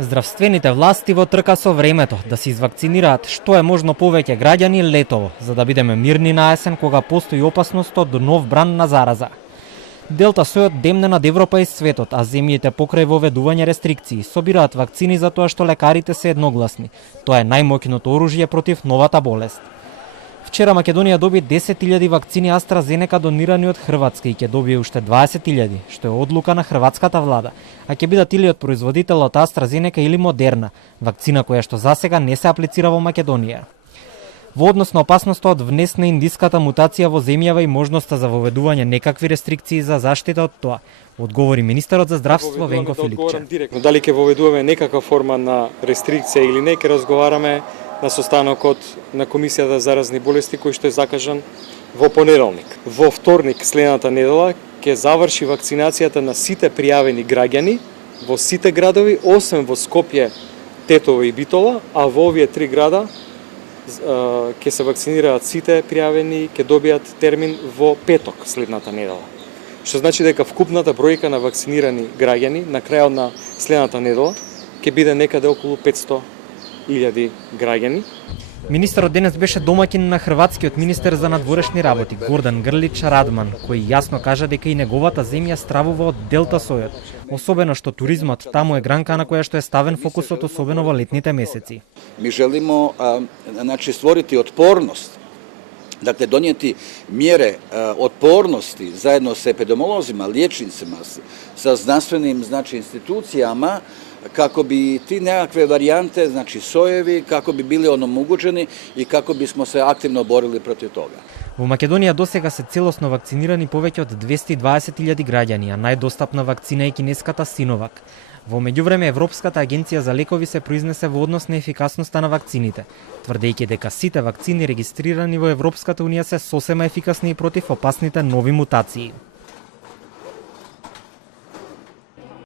Здравствените власти во трка со времето да се извакцинираат што е можно повеќе граѓани летово, за да бидеме мирни на есен кога постои опасност од нов бран на зараза. Делта сојот демне над Европа и светот, а земјите покрај воведување рестрикции собираат вакцини за тоа што лекарите се едногласни. Тоа е најмоќното оружје против новата болест. Вчера Македонија доби 10.000 вакцини AstraZeneca донирани од Хрватска и ќе добие уште 20.000, што е одлука на хрватската влада, а ќе бидат или од производителот AstraZeneca или Moderna, вакцина која што засега не се аплицира во Македонија. Во однос на опасноста од внесна индиската мутација во земјава и можноста за воведување некакви рестрикции за заштита од тоа, одговори министерот за здравство Венко Филипче. Дали ќе воведуваме некаква форма на рестрикција или не, ќе разговараме на состанокот на Комисијата за заразни болести кој што е закажан во понеделник. Во вторник следната недела ќе заврши вакцинацијата на сите пријавени граѓани во сите градови, освен во Скопје, Тетово и Битола, а во овие три града ќе се вакцинираат сите пријавени, ќе добијат термин во петок следната недела. Што значи дека вкупната бројка на вакцинирани граѓани на крајот на следната недела ќе биде некаде околу 500.000 граѓани. Министерот денес беше домаќин на хрватскиот министер за надворешни работи Гордан Грлич Радман, кој јасно кажа дека и неговата земја стравува од делта сојот, особено што туризмот таму е гранка на која што е ставен фокусот особено во летните месеци. Mi želimo stvoriti otpornost, dakle donijeti mjere otpornosti zajedno sa epidemiolozima, liječnicima, sa znanstvenim institucijama kako bi ti nekakve varijante, sojevi, kako bi bili onemogućeni i kako bismo se aktivno borili protiv toga. Во Македонија досега се целосно вакцинирани повеќе од 220.000 граѓани, а најдостапна вакцина е кинеската Синовак. Во меѓувреме Европската агенција за лекови се произнесе во однос на ефикасноста на вакцините, тврдејќи дека сите вакцини регистрирани во Европската унија се сосема ефикасни и против опасните нови мутации.